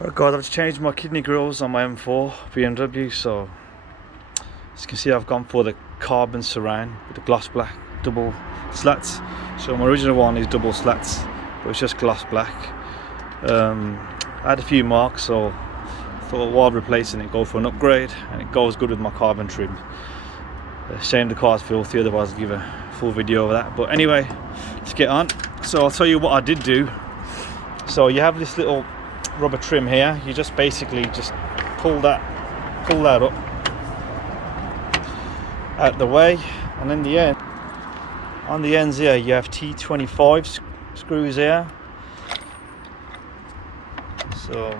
Right guys, I've just changed my kidney grills on my M4 BMW, so as you can see I've gone for the carbon surround with the gloss black double slats. So my original one is double slats, but it's just gloss black. I had a few marks, so I thought while replacing it, go for an upgrade, and it goes good with my carbon trim. Shame the car's filthy, otherwise I'd give a full video of that. But anyway, let's get on. So I'll tell you what I did do. So you have this little rubber trim here. You just basically just pull that up out the way, and in the end, on the ends here, you have T25 screws here. So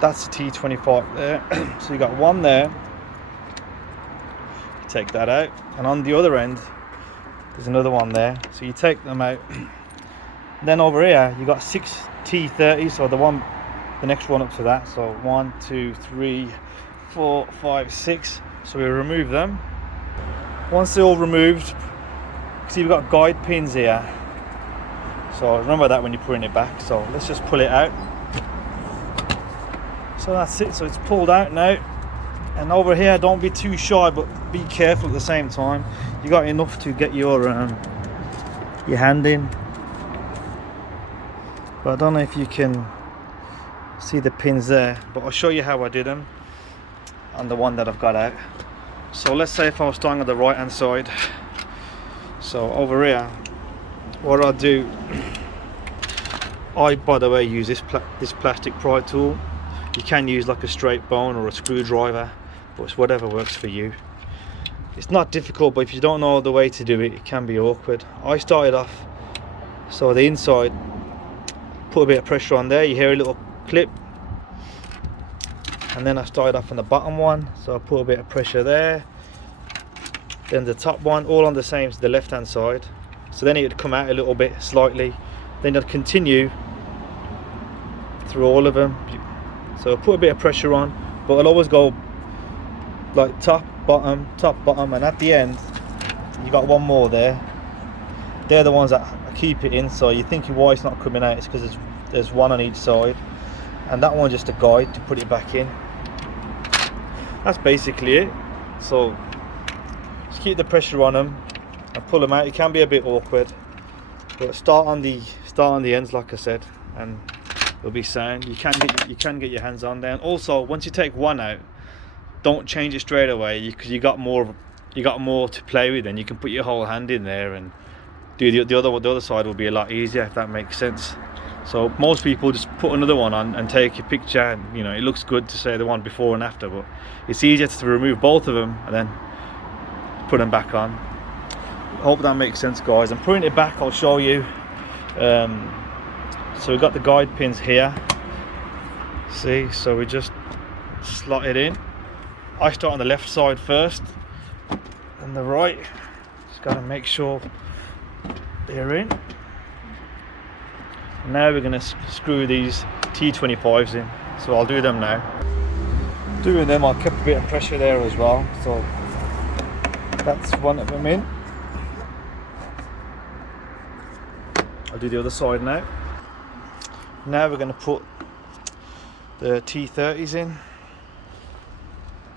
that's the T25 there. So you got one there. You take that out, and on the other end there's another one there. So you take them out. Then over here you got 6 T30s, so the next one up to that. So 1, 2, 3, 4, 5, 6. So we remove them. Once they're all removed, see you've got guide pins here. So remember that when you're putting it back. So let's just pull it out. So that's it. So it's pulled out now. And over here, don't be too shy, but be careful at the same time. You got enough to get your hand in. But I don't know if you can see the pins there, but I'll show you how I did them on the one that I've got out. So let's say if I was starting on the right hand side. So over here, what I'll do, I by the way use this plastic pry tool. You can use like a straight bone or a screwdriver, but it's whatever works for you. It's not difficult, but if you don't know the way to do it, it can be awkward. I started off, so the inside, put a bit of pressure on there, you hear a little clip, and then I started off on the bottom one, so I put a bit of pressure there, then the top one, all on the same, the left hand side. So then it would come out a little bit slightly, then I'd continue through all of them. So I put a bit of pressure on, but I'll always go like top, bottom, and at the end you got one more there. They're the ones that keep it in, so you're thinking why it's not coming out. It's because there's one on each side, and that one's just a guide to put it back in. That's basically it. So just keep the pressure on them and pull them out. It can be a bit awkward, but start on the ends like I said, and it'll be sound. You can get your hands on there. And also, once you take one out, don't change it straight away, because you got more to play with, and you can put your whole hand in there and do the other side will be a lot easier, if that makes sense. So most people just put another one on and take a picture, and you know it looks good to say the one before and after, but it's easier to remove both of them and then put them back on. Hope that makes sense, guys. I'm putting it back, I'll show you. So we've got the guide pins here, see, so we just slot it in. I start on the left side first, and the right, just got to make sure they're in. Now we're going to screw these T25s in, so I'll do them now. Doing them, I kept a bit of pressure there as well, so that's one of them in. I'll do the other side now. Now we're going to put the T30s in.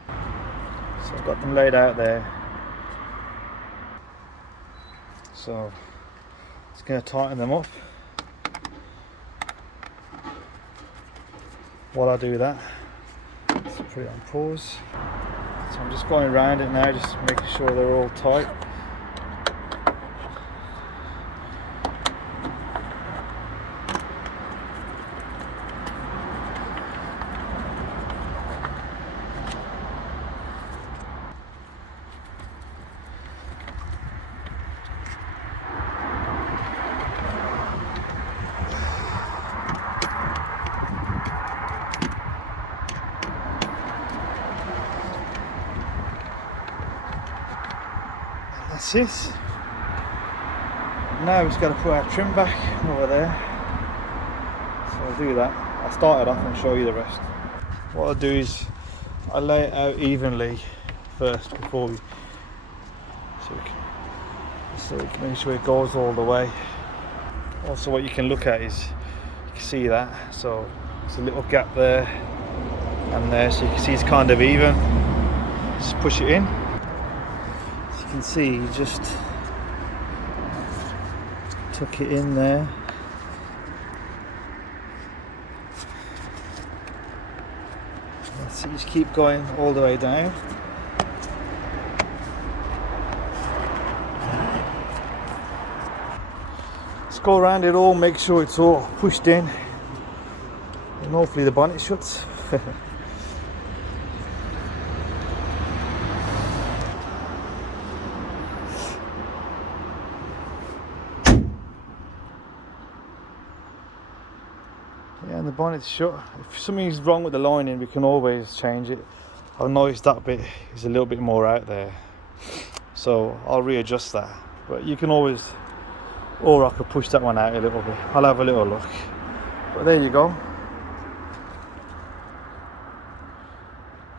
So I've got them laid out there. So it's going to tighten them up. While I do that, let's put it on pause. So I'm just going around it now, just making sure they're all tight. That's it. Now we've just got to put our trim back over there. So I'll do that. I'll start it off and show you the rest. What I'll do is I'll lay it out evenly first before we, so we can make sure it goes all the way. Also what you can look at is, you can see that, so there's a little gap there and there, so you can see it's kind of even. Just push it in. As you can see, you just tuck it in there. So you just keep going all the way down. Let's go around it all, make sure it's all pushed in, and hopefully the bonnet shuts. Yeah, and the bonnet's shut. If something's wrong with the lining, we can always change it. I've noticed that bit is a little bit more out there, so I'll readjust that. But you can always, or I could push that one out a little bit. I'll have a little look. But there you go.